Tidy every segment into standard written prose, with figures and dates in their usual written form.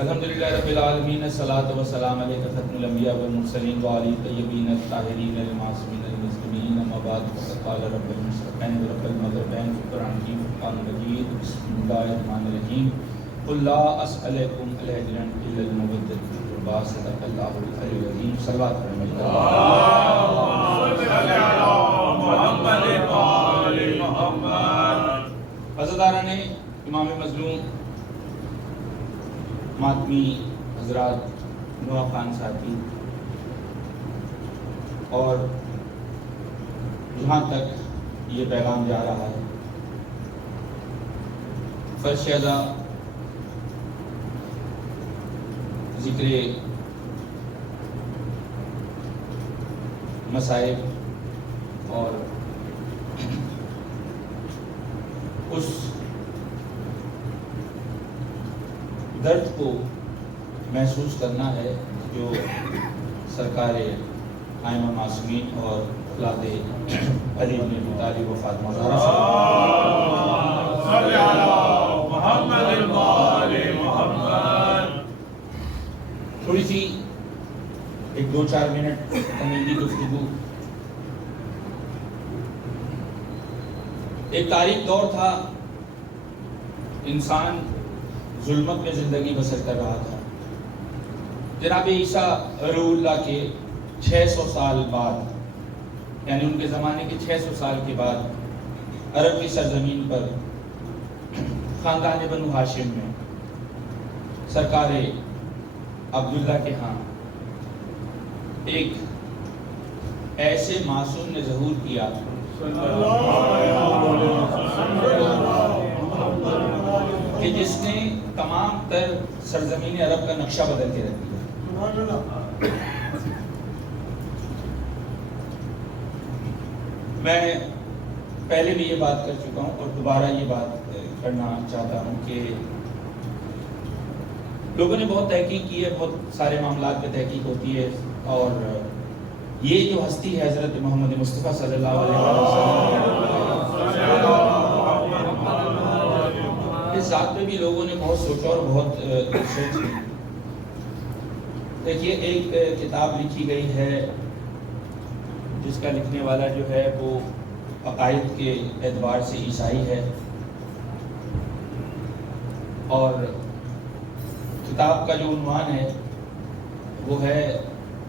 الحمدللہ رب العالمین، الصلاۃ والسلام علیک ختم الانبیاء والمرسلین وعلی طیبین الطاہرین المعصومین المسلمین، اما بعد فقد قال رب المشرقین ورب المغربین فی القرآن الکریم فرقان مجید، بسم اللہ الرحمن الرحیم، قل لا اسألکم علیہ اجرا الا المودۃ فی القربى، صدق اللہ العلی العظیم۔ صلوات علی محمد۔ عزاداران امام مظلوم ماتمی حضرات، نوح خان ساتھی، اور جہاں تک یہ پیغام جا رہا ہے، فرشیدہ ذکر مصائب اور اس درد کو محسوس کرنا ہے جو سرکار ائمہ معصومین اور اولاد علی بن ابی طالب و فاطمہ زہرا صلی علی محمد وآل محمد۔ تھوڑی سی ایک 2-4 منٹ تمیزی گفتگو۔ ایک تاریخ دور تھا، انسان ظلمت میں زندگی بسر کر رہا تھا۔ جناب عیسیٰ روح اللہ کے 600 سال بعد، یعنی ان کے زمانے کے 600 سال کے بعد، عرب کی سرزمین پر خاندان بنو ہاشم میں سرکار عبداللہ کے ہاں ایک ایسے معصوم نے ظہور کیا کہ جس نے تمام تر سرزمین عرب کا نقشہ بدل کے رکھ دیا۔ میں پہلے بھی یہ بات کر چکا ہوں اور دوبارہ یہ بات کرنا چاہتا ہوں کہ لوگوں نے بہت تحقیق کی ہے، بہت سارے معاملات پہ تحقیق ہوتی ہے، اور یہ جو ہستی ہے حضرت محمد مصطفیٰ صلی اللہ علیہ وسلم، اس ذات پہ بھی لوگوں نے بہت سوچا اور بہت سوچ کی۔ دیکھیے، ایک کتاب لکھی گئی ہے جس کا لکھنے والا جو ہے وہ عقائد کے اعتبار سے عیسائی ہے، اور کتاب کا جو عنوان ہے وہ ہے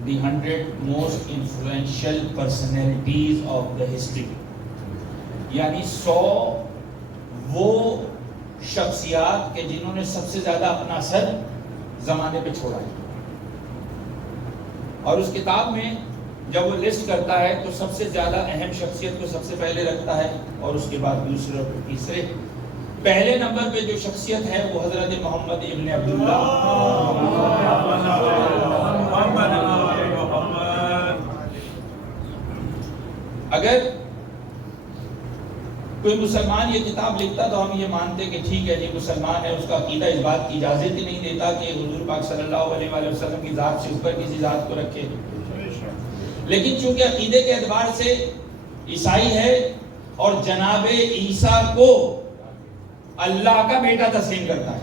The 100 most influential personalities of the history، یعنی 100 وہ شخصیات کے جنہوں نے سب سے زیادہ اپنا اثر زمانے پہ چھوڑا ہے۔ اور اس کتاب میں جب وہ لسٹ کرتا ہے تو سب سے زیادہ اہم شخصیت کو سب سے پہلے رکھتا ہے، اور اس کے بعد دوسرے اور تیسرے۔ پہلے نمبر پہ جو شخصیت ہے وہ حضرت محمد ابن عبداللہ۔ اگر کوئی مسلمان یہ کتاب لکھتا تو ہم یہ مانتے کہ ٹھیک ہے جی مسلمان ہے، اس کا عقیدہ اس بات کی اجازت ہی نہیں دیتا کہ حضور پاک صلی اللہ علیہ وآلہ وسلم کی ذات سے اوپر کسی ذات کو رکھے۔ لیکن چونکہ عقیدے کے اعتبار سے عیسائی ہے اور جناب عیسیٰ کو اللہ کا بیٹا تسلیم کرتا ہے،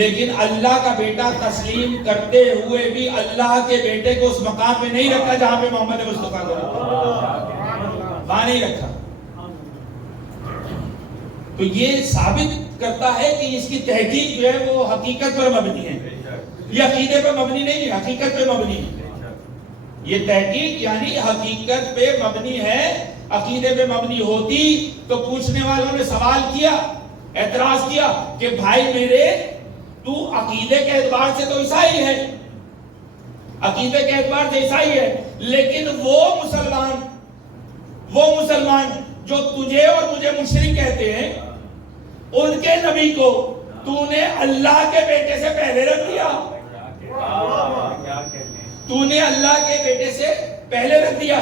لیکن اللہ کا بیٹا تسلیم کرتے ہوئے بھی اللہ کے بیٹے کو اس مقام پہ نہیں رکھا جہاں پہ محمد مصطفیٰ کو رکھا، وہاں نہیں رکھا۔ تو یہ ثابت کرتا ہے کہ اس کی تحقیق جو ہے وہ حقیقت پر مبنی ہے، یہ عقیدے پر مبنی نہیں ہے، حقیقت پہ مبنی ہے۔ یہ تحقیق یعنی حقیقت پہ مبنی ہے، عقیدے پہ مبنی ہوتی تو پوچھنے والوں نے سوال کیا، اعتراض کیا کہ بھائی میرے، تو عقیدے کے اعتبار سے تو عیسائی ہے، عقیدے کے اعتبار سے عیسائی ہے، لیکن وہ مسلمان جو تجھے اور مجھے مشرک کہتے ہیں، ان کے نبی کو تو نے اللہ کے بیٹے سے پہلے رکھ دیا، تو نے اللہ کے بیٹے سے پہلے رکھ دیا۔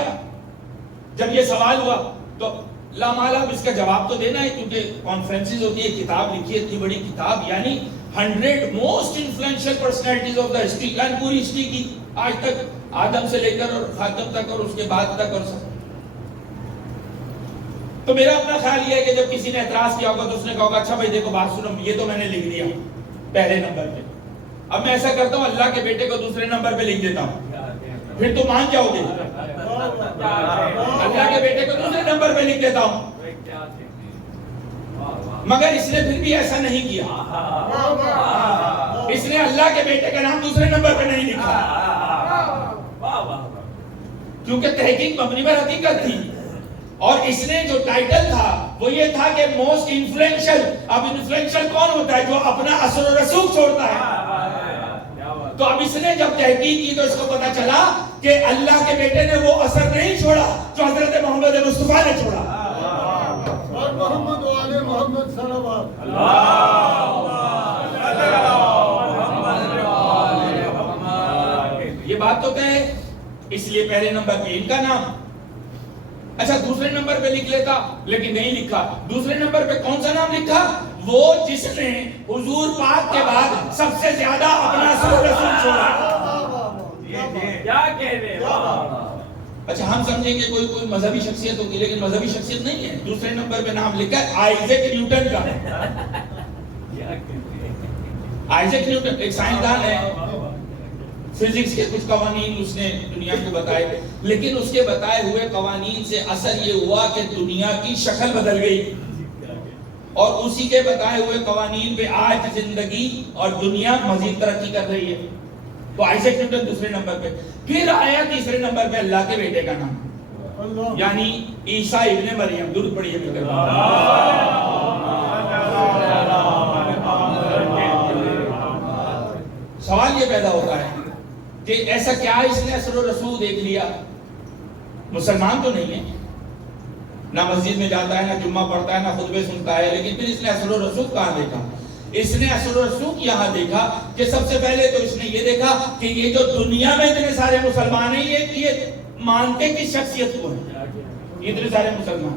جب یہ سوال ہوا تو لامالا اس کا جواب تو دینا ہے، کیونکہ کانفرنسز ہوتی ہے، کتاب لکھی ہے، اتنی بڑی کتاب، یعنی 100 most influential personalities of the history, یعنی پوری ہسٹری کی آج تک، آدم سے لے کر اور خاتم تک اور اس کے بعد تک اور سب۔ تو میرا اپنا خیال یہ ہے کہ جب کسی نے اعتراض کیا ہوگا تو اس نے کہا ہوگا اچھا بھائی دیکھو بات سنو، یہ تو میں نے لکھ دیا پہلے نمبر پہ، اب میں ایسا کرتا ہوں اللہ کے بیٹے کو دوسرے نمبر پہ لکھ دیتا ہوں، پھر تو مان جاؤ گے، اللہ کے بیٹے کو دوسرے نمبر پہ لکھ دیتا ہوں۔ مگر اس نے پھر بھی ایسا نہیں کیا، اس نے اللہ کے بیٹے کا نام دوسرے نمبر پہ نہیں لکھا، کیونکہ تحقیق مبنی پر حقیقت تھی، اور اس نے جو ٹائٹل تھا وہ یہ تھا کہ موسٹ انفلوئنشل۔ اب انفلوئنشل کون ہوتا ہے؟ جو اپنا اثر و رسوخ چھوڑتا ہے۔ تو اب اس نے جب تحقیق کی تو اس کو پتا چلا کہ اللہ کے بیٹے نے وہ اثر نہیں چھوڑا جو حضرت محمد مصطفیٰ نے چھوڑا۔ محمد وعلی محمد صلوات یہ بات تو ہے، اس لیے پہلے نمبر پہ ان کا نام۔ اچھا دوسرے نمبر پہ لکھ لیتا، لیکن نہیں لکھا۔ دوسرے نمبر پہ کون سا نام لکھا؟ وہ جس نے حضور پاک کے بعد سب سے زیادہ اپنا اثر و رسوخ چھوڑا۔ کیا کہہ رہے ہیں؟ اچھا ہم سمجھیں گے کوئی مذہبی شخصیت ہوگی، لیکن مذہبی شخصیت نہیں ہے۔ دوسرے نمبر پہ نام لکھا ہے آئزیک نیوٹن کا۔ آئزیک نیوٹن ایک سائنسدان ہے، فزکس کے کچھ قوانین اس نے دنیا کو بتائے، لیکن اس کے بتائے ہوئے قوانین سے اثر یہ ہوا کہ دنیا کی شکل بدل گئی، اور اسی کے بتائے ہوئے قوانین پہ آج زندگی اور دنیا مزید ترقی کر رہی ہے۔ تو آئزیک نیوٹن دوسرے نمبر پہ، پھر آیا تیسرے نمبر پہ اللہ کے بیٹے کا نام، یعنی عیسیٰ ابن مریم۔ درود پڑھیے مل کر۔ سوال یہ پیدا ہوتا ہے کہ ایسا کیا اس نے اثر و رسوخ دیکھ لیا؟ مسلمان تو نہیں ہے، نہ مسجد میں جاتا ہے، نہ جمعہ پڑھتا ہے، نہ خطبے سنتا ہے، لیکن پھر اس نے اثر و رسوخ کہاں دیکھا؟ اس نے اثر و رسوخ یہاں دیکھا کہ سب سے پہلے تو اس نے یہ دیکھا کہ یہ جو دنیا میں اتنے سارے مسلمان ہیں، یہ مانتے کس شخصیت کو ہیں؟ اتنے سارے مسلمان،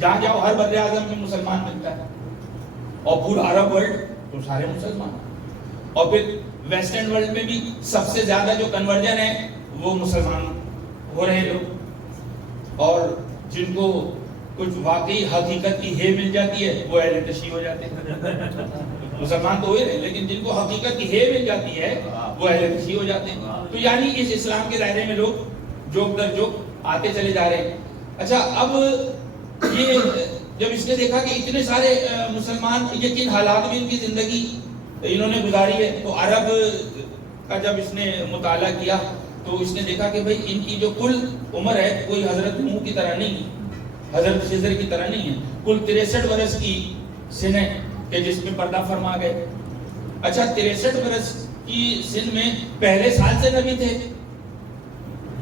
جہاں جاؤ ہر بر اعظم میں مسلمان ملتا ہے، اور پورا عرب ورلڈ تو سارے مسلمان، اور پھر ویسٹرن ورلڈ میں بھی سب سے زیادہ جو کنورجن ہے وہ مسلمان ہو رہے لوگ، اور جن کو کچھ واقعی حقیقت کی ہے مل جاتی ہے وہ اہل تشیع ہو جاتے ہیں۔ مسلمان تو ہوئے رہے، لیکن جن کو حقیقت کی ہے مل جاتی ہے وہ اہل تشیع ہو جاتے ہیں۔ تو یعنی اس اسلام کے دائرے میں لوگ جوک در جوک آتے چلے جا رہے ہیں۔ اچھا اب یہ جب اس نے دیکھا کہ اتنے سارے مسلمان، یہ کن حالات میں ان کی زندگی انہوں نے گزاری ہے، تو عرب کا جب اس نے مطالعہ کیا تو اس نے دیکھا کہ بھئی ان کی جو کل عمر ہے کوئی حضرت نوح کی طرح نہیں ہے، حضرت خضر کی طرح نہیں ہے، کل 63 برس کی سن ہے کہ جس میں پردہ فرما گئے۔ اچھا 63 برس کی سن میں پہلے سال سے نبی تھے،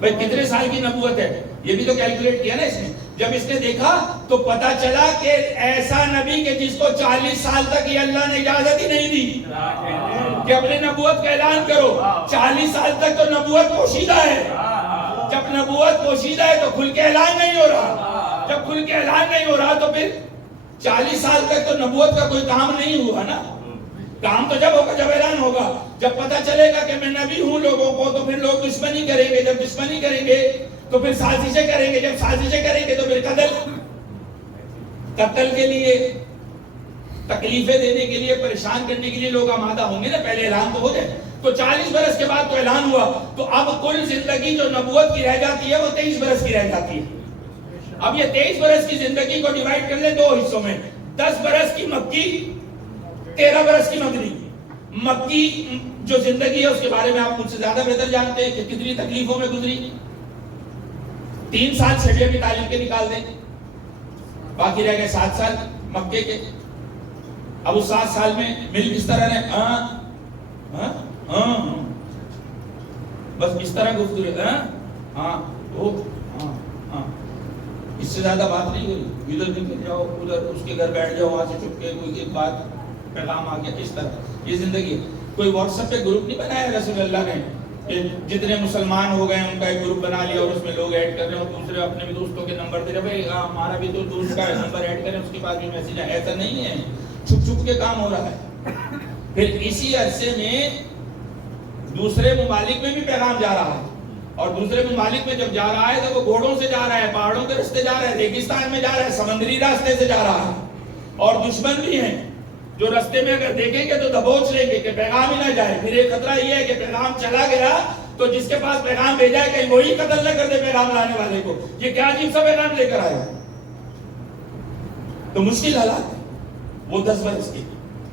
بھئی کتنے سال کی نبوت ہے یہ بھی تو کیلکولیٹ کیا نا اس نے۔ جب اس نے دیکھا تو پتا چلا کہ ایسا نبی کہ جس کو 40 سال تک یہ اللہ نے اجازت ہی نہیں دی کہ اپنے نبوت کا اعلان کرو۔ 40 سال تک تو نبوت پوشیدہ ہے، جب نبوت پوشیدہ ہے تو کھل کے اعلان نہیں ہو رہا، جب کھل کے اعلان نہیں ہو رہا تو پھر 40 سال تک تو نبوت کا کوئی کام نہیں ہوا نا۔ کام تو جب ہوگا جب اعلان ہوگا، جب پتا چلے گا کہ میں نبی ہوں لوگوں کو، تو پھر لوگ دشمنی کریں گے، جب دشمنی کریں گے تو پھر سازشیں کریں گے، جب سازشیں کریں گے تو پھر قتل کے لیے، تکلیفیں دینے کے لیے، پریشان کرنے کے لیے لوگ آمادہ ہوں گے نا۔ پہلے اعلان تو ہو جائے، تو 40 برس کے بعد تو اعلان ہوا، تو اب کل زندگی جو نبوت کی رہ جاتی ہے وہ 23 برس کی رہ جاتی ہے۔ اب یہ 23 برس کی زندگی کو ڈیوائیڈ کر لیں 2 حصوں میں، 10 برس کی مکی، 13 برس کی مدنی۔ مکی جو زندگی ہے اس کے بارے میں آپ مجھ سے زیادہ بہتر جانتے ہیں کہ کتنی تکلیفوں میں گزری۔ 3 سال شریعہ کی تعلیم کے نکال دیں، باقی رہ گئے 7 سال مکے کے۔ اب اس 7 سال میں مل کس طرح رہے؟ بس اس طرح گفتگو اس سے زیادہ بات نہیں ہو رہی، ادھر نکل جاؤ، ادھر اس کے گھر بیٹھ جاؤ، وہاں سے چھپ کے کوئی ایک بات پیغام آ گیا، اس طرح یہ زندگی ہے۔ کوئی واٹس ایپ پہ گروپ نہیں بنایا رسول اللہ نے کہ جتنے مسلمان ہو گئے ان کا ایک گروپ بنا لیا اور اس میں لوگ ایڈ کر رہے ہیں، اور دوسرے اپنے بھی دوستوں کے نمبر دے رہے ہیں، بھائی ہمارا بھی تو دوست کا نمبر ایڈ کریں، اس کے بعد بھی میسج ہے۔ ایسا نہیں ہے، چھپ چھپ کے کام ہو رہا ہے۔ پھر اسی عرصے میں دوسرے ممالک میں بھی پیغام جا رہا ہے، اور دوسرے ممالک میں جب جا رہا ہے تو وہ گھوڑوں سے جا رہا ہے، پہاڑوں کے راستے جا رہا ہے، ریگستان میں جا رہا ہے، سمندری راستے سے جا رہا ہے، اور دشمن بھی ہیں جو راستے میں اگر دیکھیں گے تو دبوچ لیں گے کہ پیغام ہی نہ جائے. پھر ایک خطرہ یہ ہے کہ پیغام چلا گیا تو جس کے پاس پیغام بھیجا ہے کہیں وہی قتل نہ کر دے پیغام لانے والے کو. یہ کیا عجیب سا پیغام لے کر آیا. تو مشکل حالات ہے وہ 10 برس کی.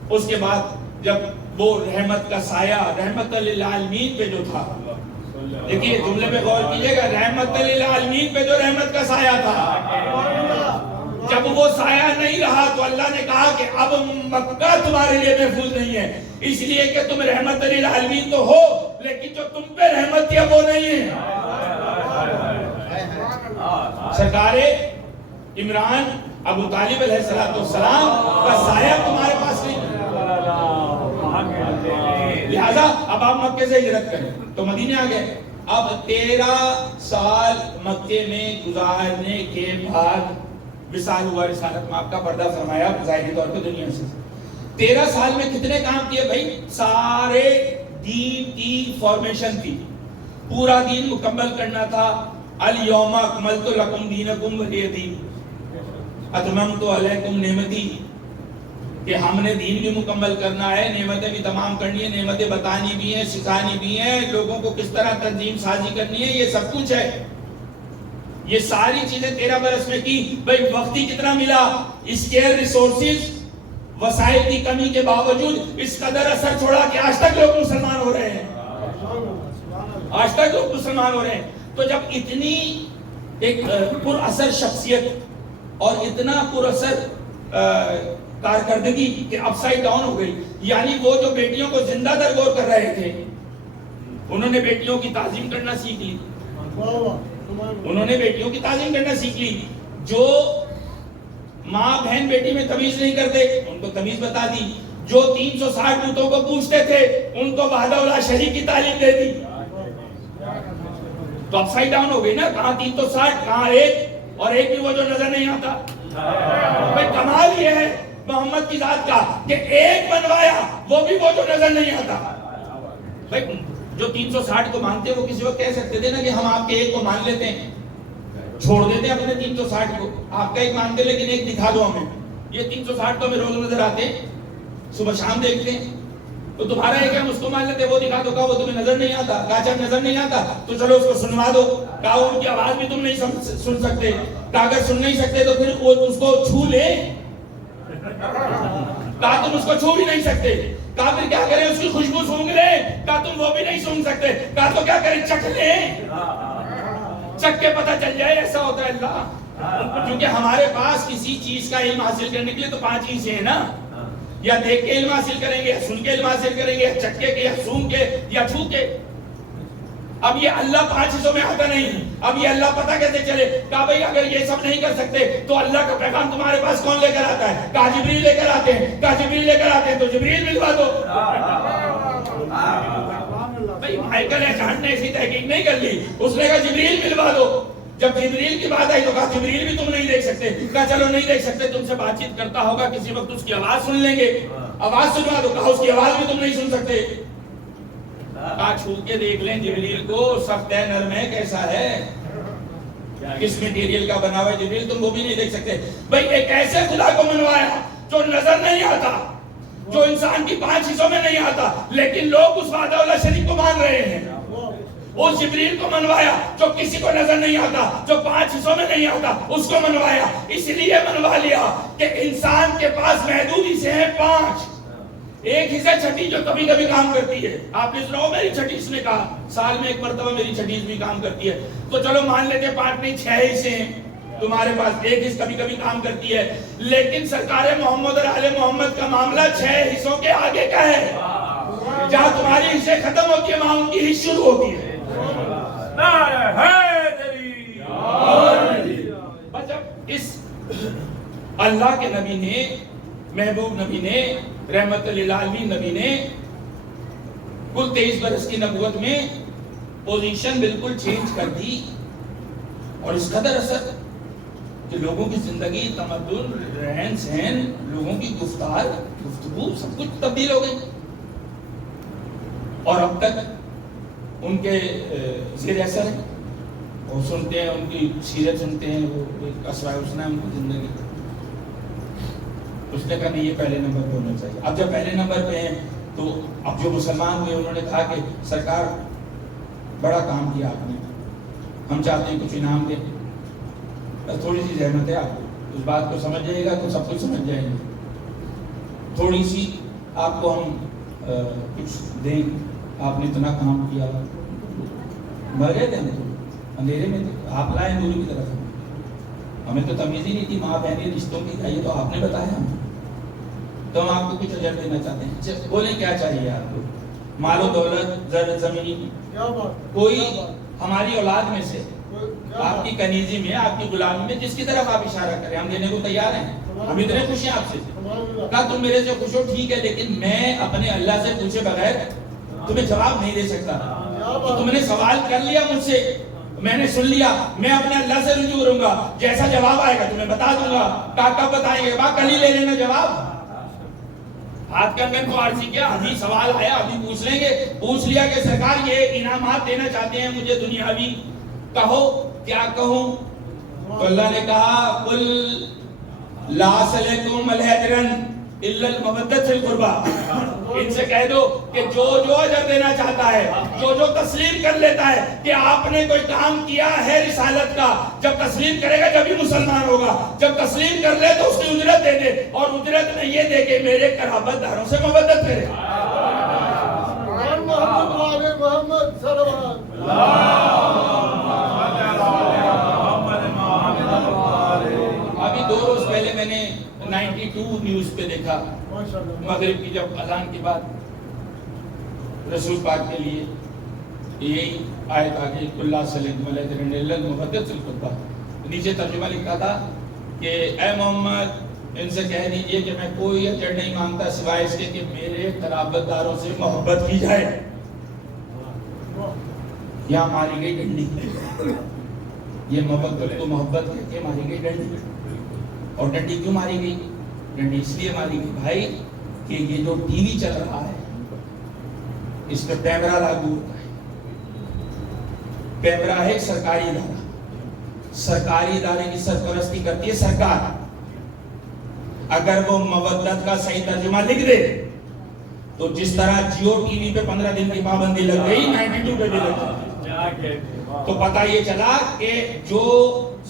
اس کے بعد جب وہ رحمت کا سایہ رحمت للعالمین پہ جو تھا، دیکھیے جملے پہ غور کیجئے گا، رحمت للعالمین پہ جو رحمت کا سایہ تھا، جب وہ سایہ نہیں رہا تو اللہ نے کہا کہ اب مکہ تمہارے لیے محفوظ نہیں ہے، اس لیے کہ تم رحمت للعالمین تو ہو لیکن جو تم پہ رحمت تھی وہ نہیں ہے. سرکار عمران ابو طالب علیہ السلام کا سایہ تمہارے پاس نہیں، لہذا اب آپ مکے سے ہجرت کریں. تو مدینے آ گئے. اب 13 سال مکے میں گزارنے کے بعد وصال ہوا رسالت میں، آپ کا پردہ فرمایا ظاہری طور پہ دنیا سے. 13 سال میں کتنے کام کیے بھائی؟ سارے دین کی فارمیشن تھی، پورا دین مکمل کرنا تھا. الیوم اکملت لکم دینکم ولی دین اتممت علیکم نعمتی، کہ ہم نے دین بھی مکمل کرنا ہے، نعمتیں بھی تمام کرنی ہے، نعمتیں بتانی بھی ہیں، سکھانی بھی ہیں، لوگوں کو کس طرح تنظیم سازی کرنی ہے، یہ سب کچھ ہے. یہ ساری چیزیں 13 برس میں کی. بھئی وقتی کتنا ملا؟ اسکیئر ریسورسز، وسائل کی کمی کے باوجود اس قدر اثر چھوڑا کہ آج تک لوگ مسلمان ہو رہے ہیں، آج تک لوگ مسلمان ہو رہے ہیں. تو جب اتنی ایک پر اثر شخصیت اور اتنا پر اثر کارکردگی کہ اپ سائڈ ڈاؤن ہو گئی، یعنی وہ جو بیٹیوں کو زندہ درگور کر رہے تھے انہوں نے بیٹیوں کی تعظیم کرنا سیکھ لی، انہوں نے بیٹیوں کی تعظیم کرنا سیکھ لی. جو ماں بہن بیٹی میں تمیز نہیں کرتے ان کو تمیز بتا دی، جو 360 بتوں کو پوچھتے تھے ان کو وحدہ لا شریک کی تعلیم دے دی. تو اپ سائڈ ڈاؤن ہو گئی نا، کہاں 360 کہاں ایک، اور ایک بھی وہ جو نظر نہیں آتا. بھئی کمال یہ ہے محمد کی ذات کا کہ ایک بنوایا وہ بھی وہ جو نظر نہیں آتا. بھئی جو 360 کو مانتے وہ کسی وقت کہہ سکتے تھے نا کہ ہم آپ کے ایک کو مان لیتے ہیں، چھوڑ دیتے ہیں اپنے 360 کو، آپ کا ایک مانتے لیکن ایک دکھا دو ہمیں. یہ 360 تو ہمیں روز نظر آتے ہیں، صبح شام دیکھتے ہیں. تو تمہارا ایک ہم اس کو مان لیتے، وہ دکھا دو. کہا وہ تمہیں نظر نہیں آتا، کہا جب نظر نہیں آتا تو چلو اس کو سنوا دو. کہا ان کی آواز بھی تم نہیں سن سکتے، کہا اگر سن نہیں سکتے تو پھر اس کو چھو لے. کہا تم اس کو چھو بھی نہیں سکتے. کہا پھر کیا کریں؟ اس کی خوشبو سونگ لے. کہا تم وہ بھی نہیں سونگ سکتے. کہا تو کیا کریں؟ چکھ لیں، چکھ کے پتہ چل جائے. ایسا ہوتا ہے اللہ، کیونکہ ہمارے پاس کسی چیز کا علم حاصل کرنے کے لیے تو 5 چیزیں ہیں نا، یا دیکھ کے علم حاصل کریں گے، یا سن کے علم حاصل کریں گے، یا چکھے کے، یا سونگ کے، یا چھو کے. اب یہ اللہ 5 حصوں میں آتا نہیں. اب یہ اللہ پتہ کیسے چلے؟ کہا بھئی اگر یہ سب نہیں کر سکتے تو اللہ کا پیغام تمہارے پاس کون لے کر آتا ہے؟ کہا جبریل لے کر آتے ہیں. کہا جبریل لے کر آتے ہیں تو جبریل ملوا دو. بھئی مائیکل ایچارڈ نے ایسی تحقیق نہیں کر لی، اس نے کہا جبریل ملوا دو. جب جبریل کی بات آئی تو کہا جبریل بھی تم نہیں دیکھ سکتے. کہا چلو نہیں دیکھ سکتے، تم سے بات چیت کرتا ہوگا کسی وقت اس کی آواز سن لیں گے، آواز سنوا دو. کہا اس کی آواز بھی تم نہیں سن سکتے. کہا چھو کے دیکھ لیں جبریل کو، سخت ہے نرم ہے کیسا ہے، کس میٹیریل کا بنا ہوا ہے جبریل، تم وہ بھی نہیں دیکھ سکتے. بھئی ایک ایسے خدا کو منوایا جو نظر نہیں آتا، جو انسان کی 5 حصوں میں نہیں آتا، لیکن لوگ اس وحدہ اللہ شریک کو مان رہے ہیں. اس جبریل کو منوایا جو کسی کو نظر نہیں آتا، جو 5 حصوں میں نہیں آتا، اس کو منوایا. اس لیے منوا لیا کہ انسان کے پاس محدود حصے ہیں 5. ایک حصہ چھٹی جو کبھی کبھی کام کرتی ہے. آپ نے سنا میری چھٹی، اس نے کہا سال میں ایک مرتبہ میری چھٹی بھی کام کرتی ہے. تو چلو مان لیتے 5 نہیں 6 حصے ہیں تمہارے پاس، ایک حصہ کبھی کبھی کام کرتی ہے. لیکن سرکار محمد اور آل محمد کا معاملہ 6 حصوں کے آگے کا ہے. جہاں تمہاری حصے ختم ہوتی ہے وہاں ان کی حصہ شروع ہوتی ہے. اس اللہ کے نبی نے، محبوب نبی نے، رحمت للعالمین نبی نے کل 23 برس کی نبوت میں پوزیشن بالکل چینج کر دی. اور اس قدر اثر کہ لوگوں کی زندگی، تمدن، رہن سہن، لوگوں کی گفتار، گفتگو، سب کچھ تبدیل ہو گئی. اور اب تک ان کے زیر اثر ہیں اور سنتے ہیں، ان کی سیرت سنتے ہیں، وہ ایک اسوائے حسنہ ہے ان کی زندگی. اس نے کہا نہیں یہ پہلے نمبر پہ ہونا چاہیے. اب جب پہلے نمبر پہ ہیں تو اب جو مسلمان ہوئے انہوں نے کہا کہ سرکار بڑا کام کیا آپ نے، ہم چاہتے ہیں کچھ انعام دیں. بس تھوڑی سی زحمت ہے، آپ کو اس بات کو سمجھ جائے گا تو سب کچھ سمجھ جائیں گے. تھوڑی سی آپ کو ہم کچھ دیں، آپ نے اتنا کام کیا. مر گئے تھے اندھیرے میں تھے، آپ لائے نور کی طرف. ہمیں تو تمیز ہی نہیں تھی ماں بہنیں رشتوں کی، یہ تو آپ نے بتایا ہمیں، تو ہم آپ کو کچھ اجر دینا چاہتے ہیں. بولیں کیا چاہیے آپ کو؟ مال و دولت، زر زمین، کوئی ہماری اولاد میں سے آپ کی کنیزی میں، آپ کی غلامی میں جس کی طرف آپ اشارہ کریں ہم دینے کو تیار ہیں. ہم اتنے خوش ہیں آپ سے. کہا تم میرے سے خوش ہو ٹھیک ہے، لیکن میں اپنے اللہ سے پوچھے بغیر تمہیں جواب نہیں دے سکتا. تو تم نے سوال کر لیا مجھ سے، میں نے سن لیا، میں اپنے اللہ سے رجوع کروں گا، جیسا جواب آئے گا تمہیں بتا دوں گا. کب بتائیں گے؟ کل ہی لے لینا جواب. ہاتھ کنگن کو عارضی کیا، ابھی سوال آیا ابھی پوچھ لیں گے. پوچھ لیا کہ سرکار یہ انعامات دینا چاہتے ہیں مجھے دنیاوی، کہو کیا کہوں؟ تو اللہ نے کہا قل لا اسألکم علیہ اجرا الا المودۃ فی القربى. ان سے کہہ دو کہ جو اجر دینا چاہتا ہے، جو تسلیم کر لیتا ہے کہ آپ نے کوئی کام کیا ہے رسالت کا، جب تسلیم کرے گا جب ہی مسلمان ہوگا. جب تسلیم کر لے تو اس کی اجرت دے دے، اور اجرت میں یہ دے کہ میرے قرابت داروں سے مودت کرے. محمد ابھی 2 روز پہلے میں نے 92 نیوز پہ دیکھا، مغرب کی جب اذان کے بعد رسول پاک کے لیے یہی آیت آگئی اللہ صلی اللہ علیہ وسلم. نیچے ترجمہ لکھا تھا کہ اے محمد ان سے کہہ دیجئے کہ میں کوئی اجر نہیں مانگتا سوائے اس کے کہ میرے قرابت داروں سے محبت کی جائے. یہاں ماری گئی ڈنڈی، یہ محبت کو محبت کہہ کے ماری گئی ڈنڈی. اور ڈنڈی کیوں ماری گئی؟ ڈنڈی اس لیے ماری گئی بھائی کہ یہ جو ٹی وی چل رہا ہے اس پہ کیمرہ لاگو ہوتا ہے. کیمرہ ہے سرکاری ادارہ، سرکاری ادارے کی سرپرستی کرتی ہے سرکار. اگر وہ مودت کا صحیح ترجمہ لکھ دے تو جس طرح جیو ٹی وی پہ 15 دن کی پابندی لگ گئی 92 پہ بھی لگ گئی. تو پتہ یہ چلا کہ جو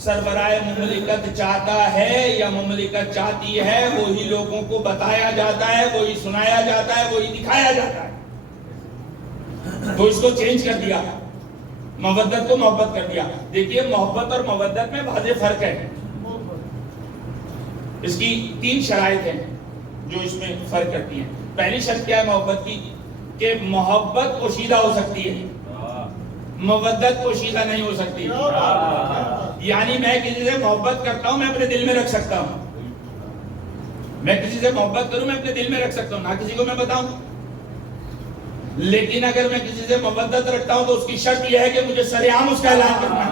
سربراہ مملکت چاہتا ہے یا مملکت چاہتی ہے وہی لوگوں کو بتایا جاتا ہے، وہی سنایا جاتا ہے، وہی دکھایا جاتا ہے. تو اس کو چینج کر دیا، مودت کو محبت کر دیا. دیکھیے محبت اور مودت میں واضح فرق ہے. اس کی 3 شرائط ہیں جو اس میں فرق کرتی ہیں. پہلی شرط کیا ہے محبت کی؟ کہ محبت پوشیدہ ہو سکتی ہے، مودت پوشیدہ نہیں ہو سکتی. یعنی میں کسی سے محبت کرتا ہوں، میں اپنے دل میں رکھ سکتا ہوں. میں کسی سے محبت کروں، میں اپنے دل میں رکھ سکتا ہوں، نہ کسی کو میں بتاؤں. لیکن اگر میں کسی سے محبت رکھتا ہوں تو اس کی شرط یہ ہے کہ مجھے سرعام اس کا اعلان کرنا ہے.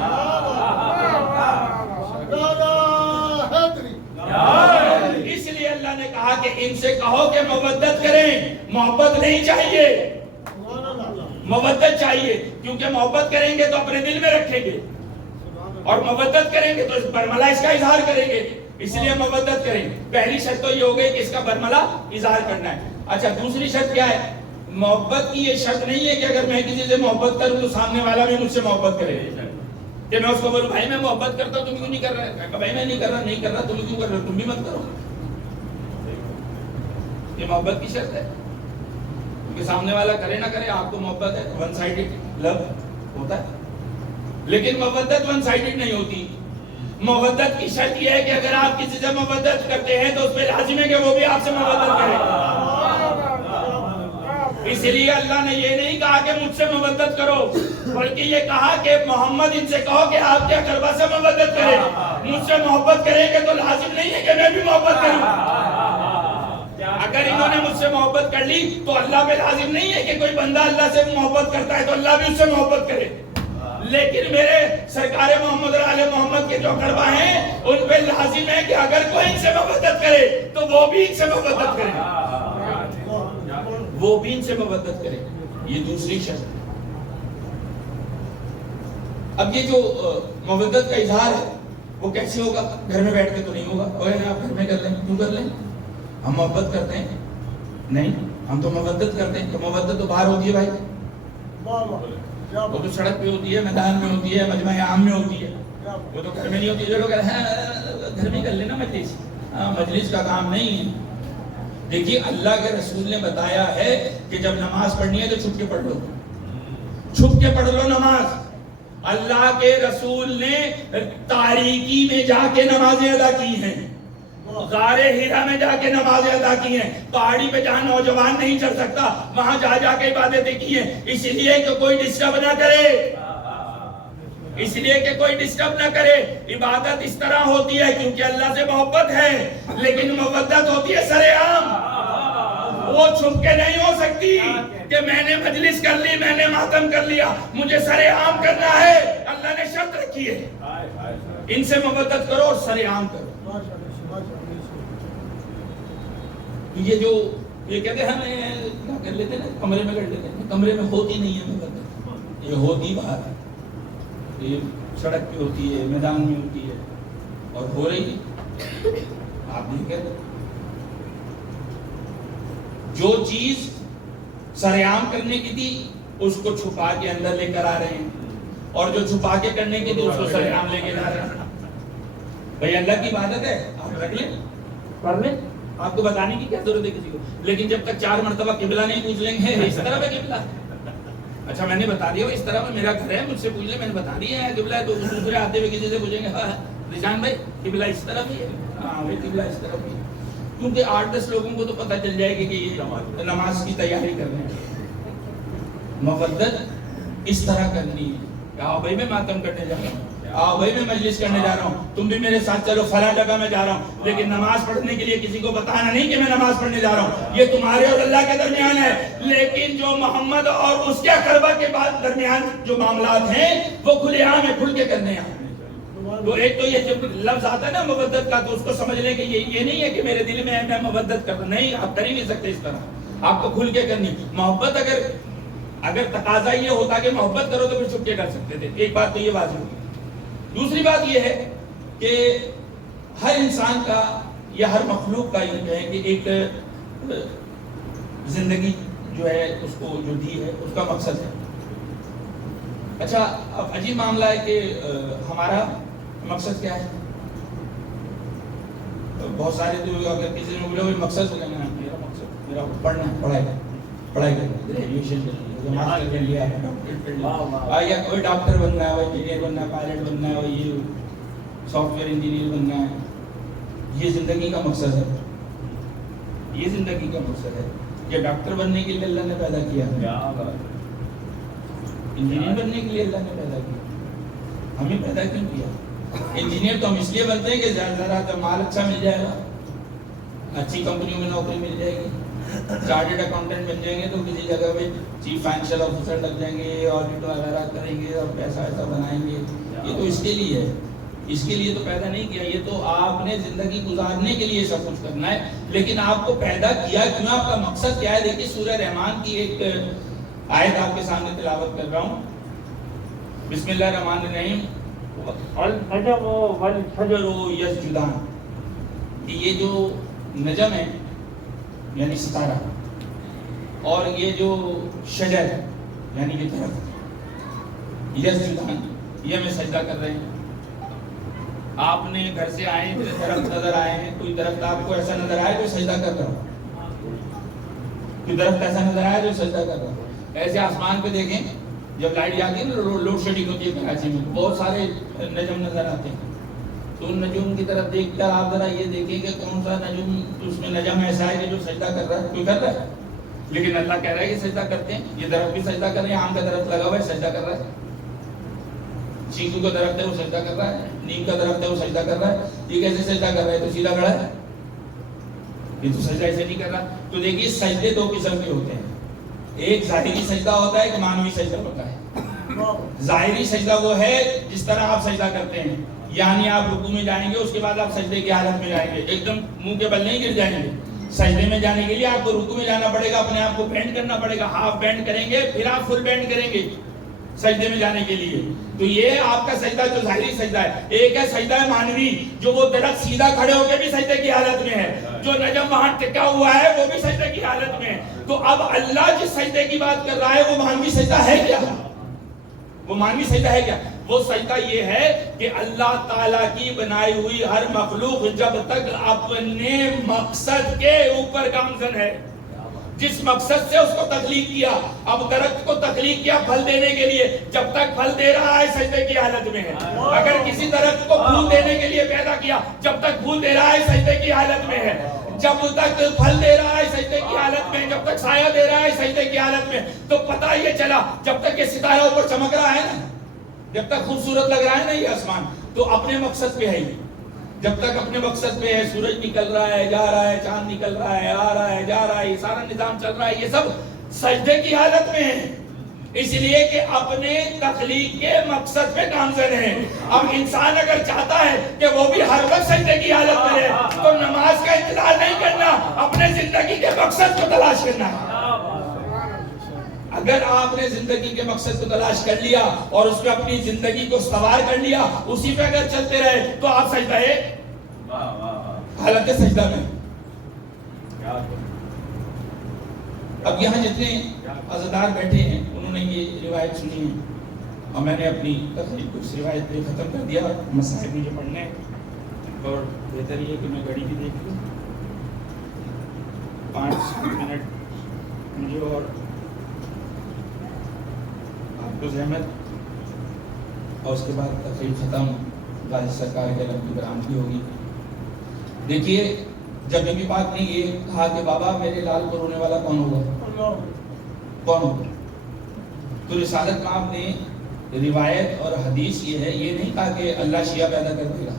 اس لیے اللہ نے کہا کہ ان سے کہو کہ محبت کریں. محبت نہیں چاہیے، محبت چاہیے، کیونکہ محبت کریں گے تو اپنے دل میں رکھیں گے، اور محبت کریں گے تو برملا اس کا اظہار کریں گے. اس لیے محبت کریں. پہلی شرط تو یہ ہو گئی کہ اس کا برملا اظہار کرنا ہے. اچھا دوسری شرط کیا ہے؟ محبت کی یہ شرط نہیں ہے کہ اگر میں کسی سے محبت کروں تو سامنے والا بھی مجھ سے محبت کرے. کہ میں اس کو بولوں بھائی میں محبت کرتا ہوں تم کیوں نہیں کر رہے؟ بھائی میں نہیں کر رہا تم کیوں کر رہے ہو؟ تم بھی مت کرو. یہ محبت کی شرط ہے کہ سامنے والا کرے نہ کرے آپ کو محبت ہے. ون سائیڈڈ لو ہوتا ہے، لیکن محبت ون سائیڈڈ نہیں ہوتی. محبت کی شرط یہ ہے کہ اگر آپ کسی سے محبت کرتے ہیں تو اس پہ لازم ہے کہ وہ بھی آپ سے محبت کرے. اس لیے اللہ نے یہ نہیں کہا کہ مجھ سے محبت کرو، بلکہ یہ کہا کہ محمد ان سے کہو کہ آپ کے اقربا سے محبت کرے. مجھ سے محبت کریں گے تو لازم نہیں ہے کہ میں بھی محبت کروں. اگر انہوں نے مجھ سے محبت کر لی تو اللہ پہ لازم نہیں ہے کہ کوئی بندہ اللہ سے محبت کرتا ہے تو اللہ بھی اس سے محبت کرے. لیکن میرے سرکار محمد اور آل محمد کے جو اقربا ہیں ان پہ لازم ہے کہ اگر کوئی ان سے محبت کرے تو وہ بھی ان سے محبت کرے، وہ بھی ان سے محبت کرے. یہ دوسری شرط. اب یہ جو مودت کا اظہار ہے وہ کیسے ہوگا؟ گھر میں بیٹھ کے تو نہیں ہوگا. اور آپ گھر میں کر لیں, کیوں کر لیں؟ ہم محبت کرتے ہیں نہیں, ہم تو مودت کرتے ہیں. تو مودت تو باہر ہوتی ہے بھائی, وہ تو سڑک پہ ہوتی ہے, میدان میں ہوتی ہے, مجمع عام میں ہوتی ہے, وہ تو گھر میں نہیں ہوتی ہے. جو لوگ کہتے ہیں گھر میں کر لینا مجلس, مجلس کا کام نہیں ہے. دیکھیے اللہ کے رسول نے بتایا ہے کہ جب نماز پڑھنی ہے تو چھپ کے پڑھ لو, چھپ کے پڑھ لو نماز. اللہ کے رسول نے تاریکی میں جا کے نمازیں ادا کی ہیں, غار ہیرا میں جا کے نمازیں ادا کی ہیں. پہاڑی پہ جہاں نوجوان نہیں چڑھ سکتا وہاں جا جا کے عبادتیں کی ہیں, اس لیے کہ کوئی ڈسٹرب نہ کرے, اس لیے کہ کوئی ڈسٹرب نہ کرے. عبادت اس طرح ہوتی ہے کیونکہ اللہ سے محبت ہے, لیکن مودت ہوتی ہے سرے عام, وہ چھپ کے نہیں ہو سکتی کہ میں نے مجلس کر لی, میں نے ماتم کر لیا, مجھے سرے عام کرنا ہے. اللہ نے شرط رکھی ہے ان سے محبت کرو اور سرے عام کرو. یہ جو یہ کہتے ہیں ہمیں کیا کر لیتے ہیں, کمرے میں کر لیتے ہیں, کمرے میں ہوتی نہیں ہے محبت, یہ ہوتی باہر ہے, یہ سڑک پہ ہوتی ہے, میدان میں ہوتی ہے, اور ہو رہی ہے. آپ نہیں کہتے جو چیز سرے عام کرنے کی تھی اس کو چھپا کے اندر لے کر آ رہے ہیں, اور جو چھپا کے کرنے کی تھی اس کو سرے عام لے کے جا رہے ہیں. بھائی اللہ کی عبادت ہے, آپ رکھ لیں, کر لیں, آپ کو بتانے کی کیا ضرورت ہے کسی کو. لیکن جب تک 4 مرتبہ قبلہ نہیں پوچھ لیں گے اس طرح ہے قبلہ, اچھا میں نے بتا دیا اس طرح میرا گھر ہے, مجھ سے پوچھ لیں, میں نے بتا دیا ہے قبلہ ہے, تو دوسرے آتے ہوئے کسی سے پوچھیں گے ہاں رجان بھائی قبلہ اس طرف ہی ہے, ہاں بھائی قبلہ اس طرف ہی ہے, کیونکہ 8-10 لوگوں کو تو پتہ چل جائے گی کہ یہ نماز کی تیاری کر رہے ہیں. مودت اس طرح کرنی ہے کہ آؤ بھائی میں ماتم کرنے جا رہا ہوں, آؤ بھائی میں مجلس کرنے جا رہا ہوں, تم بھی میرے ساتھ چلو, فلاں جگہ میں جا رہا ہوں, لیکن نماز پڑھنے کے لیے کسی کو بتانا نہیں کہ میں نماز پڑھنے جا رہا ہوں. یہ تمہارے اور اللہ کے درمیان ہے, لیکن جو محمد اور اس کے اقربا کے بعد درمیان جو معاملات ہیں وہ کھلے عام ہے, کھل کے کرنے ہیں. تو ایک تو یہ جب لفظ آتا ہے نا مودت کا, تو اس کو سمجھ لیں کہ یہ نہیں ہے کہ میرے دل میں ہے میں مودت کرتا, نہیں, آپ کر ہی نہیں سکتے اس طرح, آپ کو کھل کے کرنی. محبت اگر تقاضا یہ ہوتا کہ محبت کرو تو پھر چھپ کے کر سکتے تھے. ایک بات تو یہ واضح ہوگی. دوسری بات یہ ہے کہ ہر انسان کا یا ہر مخلوق کا یہ ہے کہ ایک زندگی جو ہے اس کو جو دی ہے اس کا مقصد ہے. اچھا اب عجیب معاملہ ہے کہ ہمارا مقصد کیا ہے؟ بہت سارے تو اگر کسی نے بولے مقصد میرا مقصد میرا پڑھنا ہے, پڑھائی کرنا, گریجویشن کر لیا, یا کوئی ڈاکٹر بننا ہے, انجینئر بننا ہے, پائلٹ بننا ہے, یہ سافٹ ویئر انجینئر بننا ہے. یہ زندگی کا مقصد ہے, یہ زندگی کا مقصد ہے. یہ ڈاکٹر بننے کے لیے اللہ نے پیدا کیا ہے, انجینئر بننے کے لیے اللہ نے پیدا کیا. ہمیں پیدا کیوں کیا؟ انجینئر تو ہم اس لیے بنتے ہیں کہ زیادہ مال اچھا مل جائے گا, اچھی کمپنیوں میں نوکری مل جائے گی, چارٹرڈ اکاؤنٹنٹ بن جائیں گے تو کسی جگہ پہ چیف فائنینشیل آفیسر لگ جائیں گے, آڈٹ وغیرہ کریں گے اور پیسہ ایسا بنائیں گے. یہ تو اس کے لیے ہے, اس کے لیے تو پیدا نہیں کیا. یہ تو آپ نے زندگی گزارنے کے لیے سب کچھ کرنا ہے, لیکن آپ کو پیدا کیا کیوں, آپ کا مقصد کیا ہے؟ دیکھیے سورہ رحمان کی ایک آیت آپ کے سامنے تلاوت کر رہا ہوں. بسم اللہ الرحمن الرحیم. النجم والشجر یسجدان. یہ جو نجم ہے یعنی ستارہ, اور یہ جو شجر یعنی یہ درخت, یسجدان, یہ ہمیں سجدہ کر رہے ہیں. آپ نے گھر سے آئے ہیں, درخت نظر آئے ہیں, کوئی درخت آپ کو ایسا نظر آئے جو سجدہ کر رہا ہو, کوئی درخت ایسا نظر آئے جو سجدہ کر رہا ہو. ایسے آسمان پہ دیکھیں, جب لائٹ جاتی ہے نا, لوڈ شیڈنگ ہوتی ہے کراچی میں, بہت سارے نجم نظر آتے ہیں. تو ان نجوم کی طرف دیکھ کر آپ ذرا یہ دیکھیں کہ کون سا نجم, اس میں نجم ایسا ہے کہ جو سجدہ کر رہا ہے, کوئی کر رہا ہے. لیکن اللہ کہہ رہا ہے کہ سجدہ کرتے ہیں. یہ درخت بھی سجدہ کر رہے ہیں, آم کا درخت لگا ہوا ہے سجدہ کر رہا ہے, چیکو کا درخت ہے وہ سجدہ کر رہا ہے, نیم کا درخت ہے وہ سجدہ کر رہا ہے. یہ کیسے سجدہ کر رہا ہے؟ تو سیدھا کھڑا ہے, یہ تو سجدہ ایسے نہیں کر رہا. تو دیکھیے سجدے 2 قسم کے ہوتے ہیں, ایک ظاہری سجدہ ہوتا ہے, ایک معنوی سجدہ ہوتا ہے. ظاہری سجدہ وہ ہے جس طرح آپ سجدہ کرتے ہیں, یعنی آپ رکوع میں جائیں گے, اس کے بعد آپ سجدے کی حالت میں جائیں گے, ایک دم منہ کے بل نہیں گر جائیں گے. سجدے میں جانے کے لیے آپ کو رکوع میں جانا پڑے گا, اپنے آپ کو بینڈ کرنا پڑے گا, ہاف بینڈ کریں گے, پھر آپ فل بینڈ کریں گے. سجدے میں جانے کے لیے. تو یہ آپ کا سجدہ جو ظاہری سجدہ ہے. ایک ہے سجدہ مانوی جو وہ درخت سیدھا کھڑے ہو کے بھی سجدے کی حالت میں ہے, جو نجم وہاں ٹکا ہوا ہے وہ بھی سجدے کی حالت میں ہے. تو اب اللہ جس سجدے کی بات کر رہا ہے وہ مانوی سجدہ ہے کیا؟ وہ مانوی سجدہ ہے کیا؟ وہ سجدہ یہ ہے کہ اللہ تعالیٰ کی بنائی ہوئی ہر مخلوق جب تک اپنے مقصد کے اوپر گامزن ہے, جس مقصد سے اس کو تخلیق کیا. اب درخت کو تخلیق کیا پھل دینے کے لیے, جب تک پھل دے رہا ہے سجدے کی حالت میں ہے. اگر کسی درخت کو پھول دینے کے لیے پیدا کیا, جب تک پھول دے رہا ہے سجدے کی حالت میں ہے. جب تک پھل دے رہا ہے سجدے کی حالت میں, جب تک سایہ دے رہا ہے سجدے کی حالت میں. تو پتہ یہ چلا جب تک یہ ستارہ اوپر چمک رہا ہے نا, جب تک خوبصورت لگ رہا ہے نا یہ آسمان, تو اپنے مقصد پہ ہے. جب تک اپنے مقصد پہ ہے, سورج نکل رہا ہے جا رہا ہے, چاند نکل رہا ہے آ رہا ہے جا رہا ہے, یہ سارا نظام چل رہا ہے, یہ سب سجدے کی حالت میں ہے. اس لیے کہ اپنے تخلیق کے مقصد پہ گامزن ہے. اب انسان اگر چاہتا ہے کہ وہ بھی ہر وقت سجدے کی حالت میں رہے تو نماز کا انتظار نہیں کرنا, اپنے زندگی کے مقصد کو تلاش کرنا ہے. اگر آپ نے زندگی کے مقصد کو تلاش کر لیا اور اس پہ اپنی زندگی کو سوار کر لیا, اسی پہ اگر چلتے رہے تو آپ سجدہ ہے حالت سجدہ میں. اب یہاں جتنے عزادار بیٹھے ہیں انہوں نے یہ روایت سنی ہے اور میں نے اپنی تقریر کو اس روایت پہ ختم کر دیا. مسائل مجھے پڑھنے اور بہتر یہ کہ میں گھڑی بھی دیکھ لوں, 5 منٹ مجھے اور آپ کو زحمت, اور اس کے بعد تقریر ختم غازی سرکار کے علم کی برآمدی ہوگی. دیکھیے جب نبی پاک نے یہ کہا کہ بابا میرے لال کو رونے والا کون ہوگا, کون ہوگا, تو رسالت مآب نے روایت اور حدیث یہ ہے, یہ نہیں کہا کہ اللہ شیعہ پیدا کر دے گا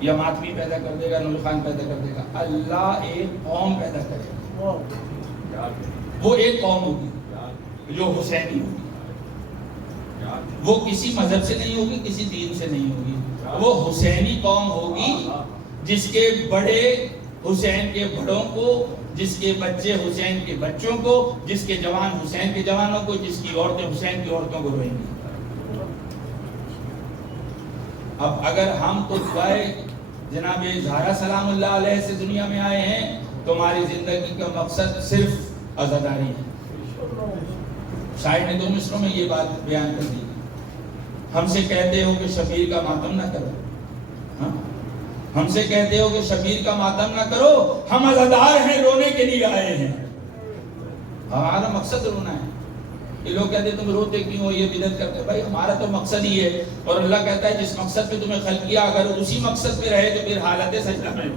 یا ماتمی پیدا کر دے گا, نور خان پیدا کر دے گا. اللہ ایک قوم پیدا کرے گا, وہ ایک قوم ہوگی جو حسینی ہوگی. وہ کسی مذہب سے نہیں ہوگی, کسی دین سے نہیں ہوگی, وہ حسینی قوم ہوگی جس کے بڑے حسین کے بڑوں کو, جس کے بچے حسین کے بچوں کو, جس کے جوان حسین کے جوانوں کو, جس کی عورتیں حسین کی عورتوں کو روئیں گی. اب اگر ہم تو دعائے جناب زہرا سلام اللہ علیہ سے دنیا میں آئے ہیں تو ہماری زندگی کا مقصد صرف عزاداری ہے. شاعر نے 2 مصروں میں یہ بات بیان کر دی, ہم سے کہتے ہو کہ شبیر کا ماتم نہ کرو, ہم سے کہتے ہو کہ شبیر کا ماتم نہ کرو, ہم عزادار ہیں رونے کے لیے آئے ہیں, ہمارا مقصد رونا ہے. یہ لوگ کہتے ہیں تم روتے کیوں ہو, یہ بدعت کرتے ہیں. بھائی ہمارا تو مقصد ہی ہے, اور اللہ کہتا ہے جس مقصد پہ تمہیں خلق کیا اگر اسی مقصد پہ رہے تو پھر حالت سجدہ میں.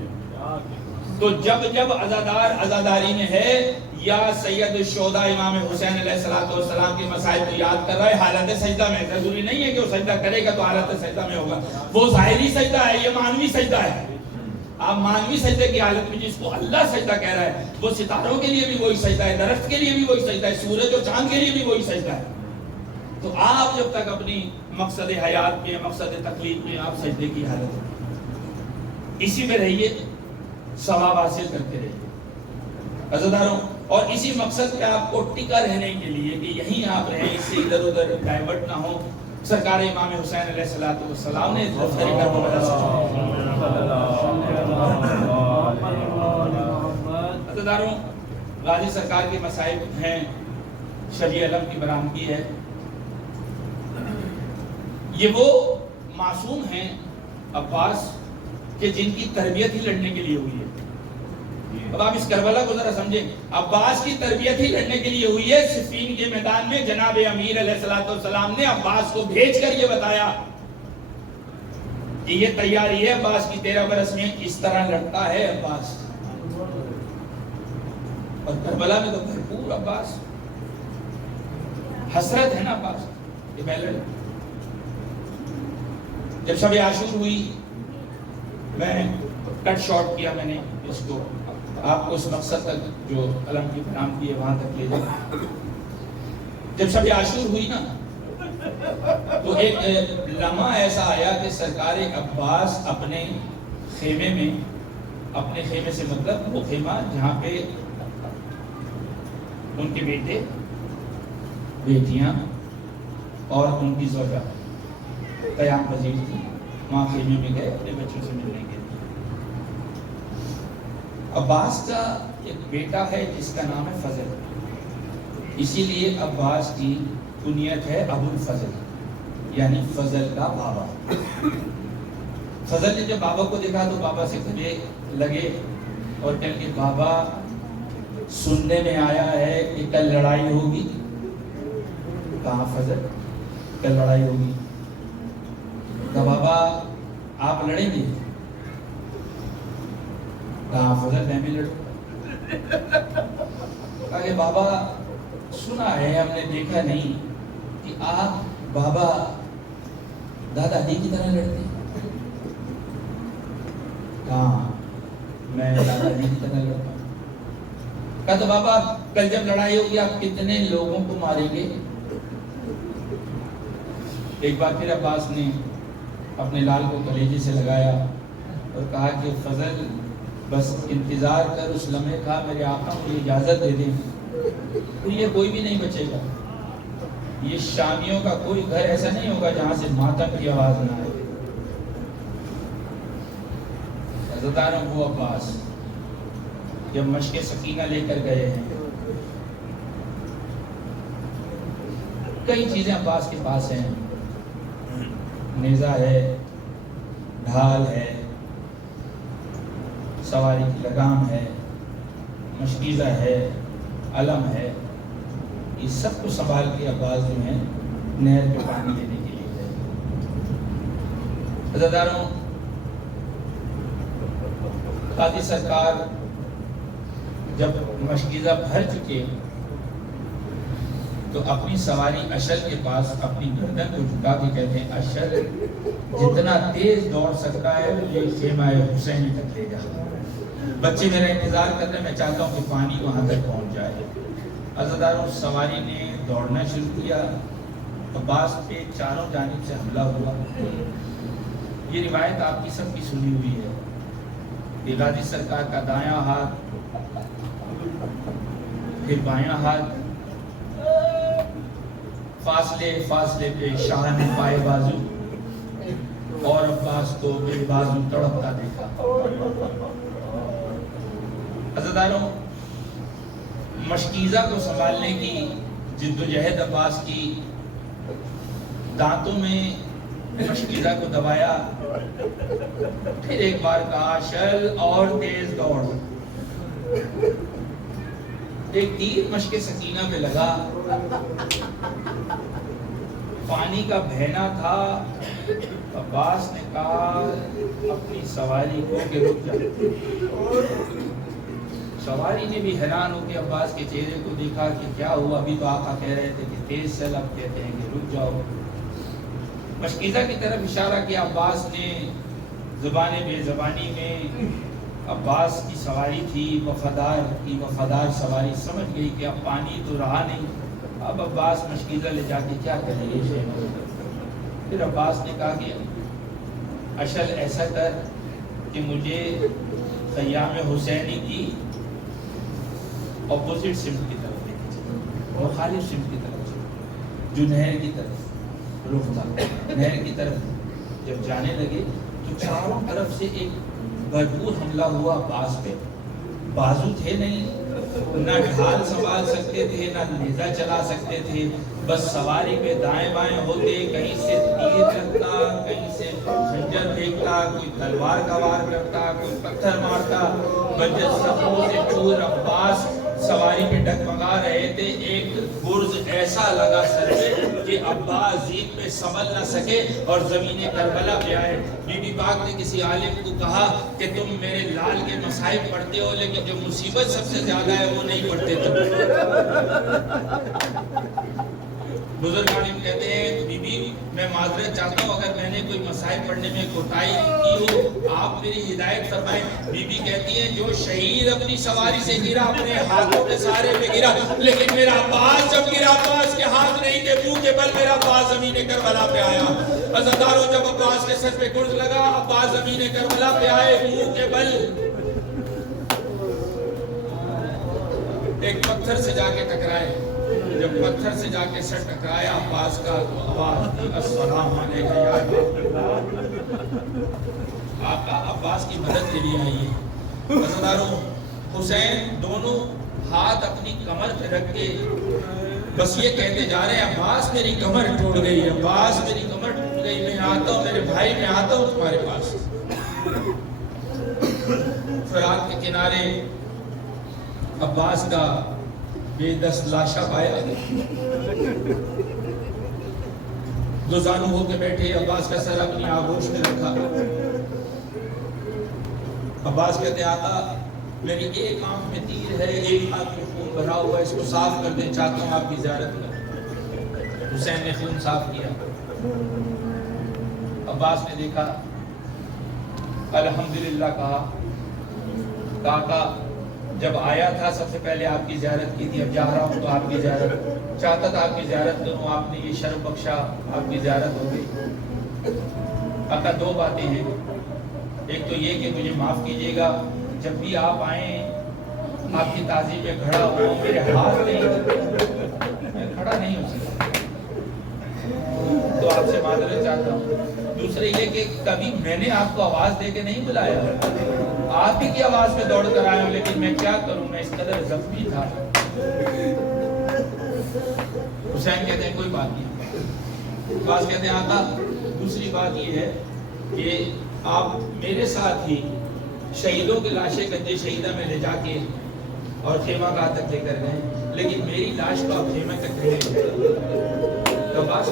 تو جب عزادار عزاداری میں ہے یا سید الشہداء امام حسین علیہ السلام کے مسائل کو یاد کر رہا ہے حالت سجدہ میں, ضروری نہیں ہے کہ وہ سجدہ کرے گا تو حالت سجدہ میں ہوگا. وہ ظاہری سجدہ ہے, یہ مانوی سجدہ ہے. آپ مانوی سجدے کی حالت میں جس کو اللہ سجدہ کہہ رہا ہے, وہ ستاروں کے لیے بھی وہی سجدہ ہے, درخت کے لیے بھی وہی سجدہ ہے, سورج اور چاند کے لیے بھی وہی سجدہ ہے. تو آپ جب تک اپنی مقصد حیات میں, مقصد تخلیق میں آپ سجدے کی حالت میں اسی میں رہیے, ثواب حاصل کرتے رہیے عزاداروں. اور اسی مقصد پہ آپ کو ٹکا رہنے کے لیے کہ یہیں آپ رہیں, اس سے ادھر ادھر ڈائیورٹ نہ ہو. سرکار امام حسین علیہ السلام نے دفتر کربلا عزاداروں, غازی سرکار کے مسائل ہیں, شبیہ علم کی برآمدگی ہے. یہ وہ معصوم ہیں عباس کہ جن کی تربیت ہی لڑنے کے لیے ہوئی ہے. اب آپ اس کربلا کو ذرا سمجھیں, عباس کی تربیت ہی لڑنے کے لیے ہوئی ہے. صفین کے میدان میں جناب امیر علیہ السلام نے عباس کو بھیج کر یہ بتایا کہ یہ تیاری ہے عباس کی 13 برس میں, اس طرح لڑتا ہے عباس. اور کربلا میں تو بھرپور عباس, حسرت ہے نا عباس یہ پہلے. جب شب عاشور ہوئی, میں کٹ شارٹ کیا میں نے اس کو, آپ کو اس مقصد تک جو علم کی برآمدگی ہے وہاں تک لے جائے. جب شب عاشور ہوئی نا تو ایک لمحہ ایسا آیا کہ سرکار عباس اپنے خیمے میں, اپنے خیمے سے مطلب وہ خیمہ جہاں پہ ان کے بیٹے بیٹیاں اور ان کی زوجہ قیام پذیر تھی، وہاں خیمے میں گئے اپنے بچوں سے ملنے کے لیے۔ عباس کا ایک بیٹا ہے جس کا نام ہے فضل، اسی لیے عباس کی کنیت ہے ابو الفضل، یعنی فضل کا بابا۔ فضل نے جب بابا کو دیکھا تو بابا سے کہنے لگے اور کہ بابا سننے میں آیا ہے کہ کل لڑائی ہوگی۔ کہا فضل کل لڑائی ہوگی؟ کہا بابا آپ لڑیں گے؟ کہا فضل میں بھی لڑوں۔ کہا کہ بابا سنا ہے، ہم نے دیکھا نہیں کہ آپ بابا دادا جی کی طرح لڑتے ہیں۔ کہا میں دادا جی کی طرح لڑتا ہوں۔ کہا تو بابا کل جب لڑائی ہوگی آپ کتنے لوگوں کو ماریں گے؟ ایک بار پھر عباس نے اپنے لال کو کلیجے سے لگایا اور کہا کہ فضل بس انتظار کر اس لمحے کا، میرے آقا مجھے اجازت دے دیں، تو یہ کوئی بھی نہیں بچے گا۔ یہ شامیوں کا کوئی گھر ایسا نہیں ہوگا جہاں سے ماتم کی آواز نہ آئے۔ عزتداروں وہ عباس جب مشق سکینہ لے کر گئے ہیں، کئی چیزیں عباس کے پاس ہیں، نیزہ ہے، ڈھال ہے، سواری کی لگام ہے، مشکیزہ ہے، علم ہے، یہ سب کو سنبھال کے عباس جو ہیں نہر پہ پانی دینے کے لیے گئے۔ عزتداروں قاضی سرکار جب مشکیزہ بھر چکے تو اپنی سواری اشل کے پاس اپنی گردن کو جھکا کے کہتے ہیں اشل جتنا تیز دوڑ سکتا ہے مجھے خیمہ حسینی تک لے جا، بچے میرا انتظار کر رہے ہیں، میں چاہتا ہوں کہ پانی وہاں تک پہنچ جائے۔ عزتداروں سواری نے دوڑنا شروع کیا، عباس پہ چاروں جانب سے حملہ ہوا۔ یہ روایت آپ کی سب کی سنی ہوئی ہے کہ غازی سرکار کا دایاں ہاتھ، پھر بایاں ہاتھ، فاصلے پہ شاہ نے پائے بازو اور عباس کو بے بازو تڑپتا دیکھا۔ عزتداروں مشکیزہ کو سنبھالنے کی جدوجہد عباس کی، دانتوں میں مشکیزہ کو دبایا، پھر ایک بار کہا شل اور تیز دوڑ۔ ایک تیر مشق سکینہ میں لگا، پانی کا بہنا تھا، عباس نے کہا اپنی سواری کو کہ رک جا۔ سواری نے بھی حیران ہو کے عباس کے چہرے کو دیکھا کہ کیا ہوا، ابھی تو آقا کہہ رہے تھے کہ تیز چل، اب کہتے ہیں کہ رک جاؤ۔ مشکیزہ کی طرف اشارہ کیا، عباس نے زبان بے زبانی میں، عباس کی سواری تھی وفادار سواری، سمجھ گئی کہ اب پانی تو رہا نہیں، اب عباس مشکیزہ لے جا کے کیا کریں گے۔ پھر عباس نے کہا کہ اشل ایسا کر کہ مجھے خیام حسینی کی اپوزٹ سمت کی طرف لے کے چلے، مخالف سمت کی طرف چلے، جو نہر کی طرف رخ تھا۔ نہر کی طرف جب جانے لگے تو چاروں طرف سے ایک بھرپور حملہ ہوا عباس پہ۔ بازو تھے نہیں، نہ ڈھال سنبھال سکتے تھے، نہ نیزہ چلا سکتے تھے، بس سواری پہ دائیں بائیں ہوتے، کہیں سے تیر لگتا، کہیں سے خنجر پھینکتا، کوئی تلوار کا وار کرتا، کوئی پتھر مارتا، بجت سبوں سے چور عباس سواری پہ ڈگمگا رہے تھے۔ ایک گرز ایسا لگا سر پہ کہ عباس زید پہ سنبھل نہ سکے اور زمین کربلا پہ آئے۔ بی بی پاک نے کسی عالم کو کہا کہ تم میرے لال کے مصائب پڑھتے ہو لیکن جو مصیبت سب سے زیادہ ہے وہ نہیں پڑھتے تم۔ بزرگ عالم کہتے ہیں بی بی میں معذرت چاہتا ہوں اگر میں نے کوئی مصائب پڑھنے میں کوتاہی کی ہو، آپ میری ہدایت فرمائیں۔ بی بی کہتی ہیں جو شہید اپنی سواری سے گرا اپنے ہاتھوں کے سہارے پہ گرا، لیکن میرا عباس جب گرا عباس کے ہاتھ نہیں تھے، منہ کے بل میرا عباس زمین کربلا پہ آیا۔ عزتداروں جب عباس کے سر پہ گرز لگا، عباس زمین کربلا پہ آئے، منہ کے بل ایک پتھر سے جا کے ٹکرائے۔ جب پتھر سے جا کے سر ٹکرایا عباس کا تو آواز دی السلام علیکم یا آقا عباس کی مدد کے لیے آئی ہے. عزیزانو حسین دونوں ہاتھ اپنی کمر پہ رکھ کے بس یہ کہتے جا رہے ہیں عباس میری کمر ٹوٹ گئی ہے, عباس میری کمر ٹوٹ گئی, میں آتا ہوں میرے بھائی, میں آتا ہوں تمہارے پاس. فرات کے کنارے عباس کا بے دست لاشا پایا, دوزانو ہو کے بیٹھے, عباس کا سر اپنی آغوش میں رکھا. عباس کہتے آقا میری ایک آنکھ میں تیر ہے, ایک آنکھ میں خون بھرا ہوا ہے, اس کو صاف کر دیں, چاہتا ہوں آپ کی زیارت کریں. حسین نے خون صاف کیا. عباس نے دیکھا, الحمدللہ کہا, آقا جب آیا تھا سب سے پہلے آپ کی زیارت کی تھی, اب جا رہا ہوں تو آپ کی زیارت چاہتا تھا, آپ کی زیارت کروں, آپ نے یہ شرف بخشا, آپ کی زیارت ہو گئی. آقا دو باتیں ہیں, ایک تو یہ کہ مجھے معاف کیجیے گا, جب بھی آپ آئیں آپ کی تعظیم میں کھڑا ہوں, میرے ہاتھ نہیں, میں کھڑا نہیں ہو سکتا, تو آپ سے معذرت چاہتا ہوں. دوسرے یہ کہ کبھی میں نے آپ کو آواز دے کے نہیں بلایا, آپ ہی کی آواز میں دوڑ کر آیا ہوں, لیکن میں کیا کروں, میں اس قدر زخمی تھا. حسین کہتے ہیں کوئی بات نہیں. عباس کہتے ہیں آقا دوسری بات یہ ہے کہ آپ میرے ساتھ ہی شہیدوں کے لاشیں گنجے شہیدہ میں لے جا کے اور خیمہ گاہ تک لے کر گئے, لیکن میری لاش کو آپ خیمہ تک لے گئے. عباس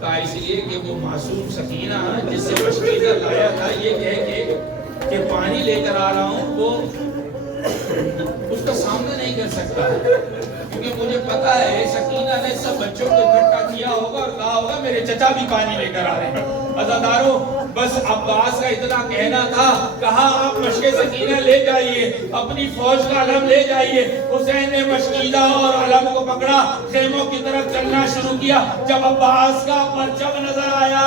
کہا اس لیے کہ وہ معصوم سکینہ جس سے مشکیزہ لایا تھا, یہ کہہ کہ پانی لے کر آ رہا ہوں, وہ اس کا سامنا نہیں کر سکتا, کیونکہ مجھے پتا ہے سکینہ نے سب بچوں کو اکٹھا کیا ہوگا اور کہا ہوگا میرے چچا بھی پانی لے کر آ رہے ہیں. عزادارو بس عباس کا اتنا کہنا تھا, کہا آپ مشق سکینہ لے جائیے, اپنی فوج کا علم لے جائیے. حسین نے مشکیزہ اور علم کو پکڑا, خیموں کی طرف چلنا شروع کیا. جب عباس کا پرچم نظر آیا,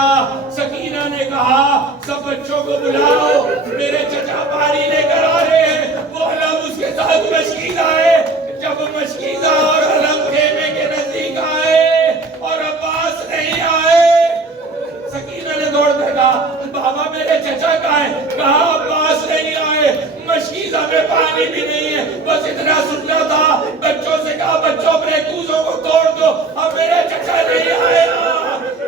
سکینہ نے کہا سب بچوں کو بلاؤ, میرے چچا پانی لے کر آ رہے ہیں. وہ علم اس کے ساتھ مشکیزہ ہے. جب مشکیزہ اور علم خیمے کے نزدیک آئے اور عباس نہیں آئے, سکینہ نے دوڑ کر کہا بابا میرے چچا کا ہے, کہا عباس نہیں آئے, مشکیزہ میں پانی بھی نہیں ہے. بس اتنا سننا تھا, بچوں سے کہا بچوں اپنے کوزوں کو توڑ دو, اب میرے چچا نہیں آیا,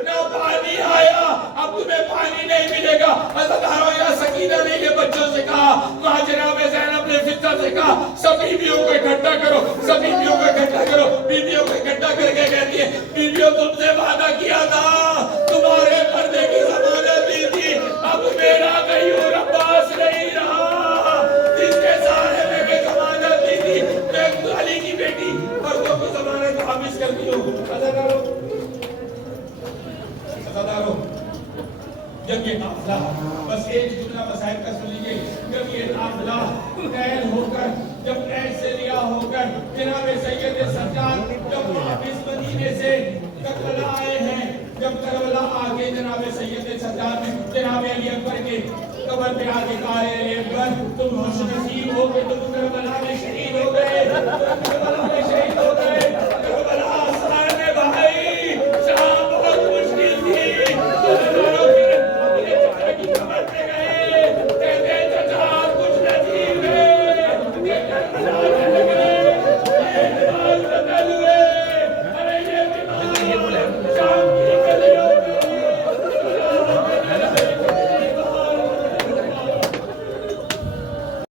نہ پانی آیا, اب تمہیں پانی نہیں ملے گا. عزادارو یا سکینہ نے یہ بچوں سے کہا, وہاں جناب زینب نے فضہ سے کہا سب بیویوں کو اکٹھا کرو, سب بیویوں کو اکٹھا کرو. بیویوں کو اکٹھا کر کے کہتی ہے بیویوں تم سے وعدہ کیا تھا, تمہارے پردے کی ضمانت دی تھی, اب میرا غیور عباس نہیں رہا, جس کے سارے میں بھی ضمانت دی تھی, میں علی کی بیٹی پردوں کو ضمانت حافظ کرتی ہوں. عزادارو جب یہ قافلہ, بس ایک جملہ مسائل کا سن لیجیے, جب یہ قافلہ قید ہو کر, جب قید سے رہا ہو کر جناب سید سجاد جب واپس مدینے سے کربلا آئے ہیں, جب کربلا آگے جناب سید سجاد نے جناب علی اکبر کے قبر پہ آگے کہا ہے علی اکبر تم خوش نصیب ہو کہ تم کربلا میں شہید ہو گئے, کربلا میں شہید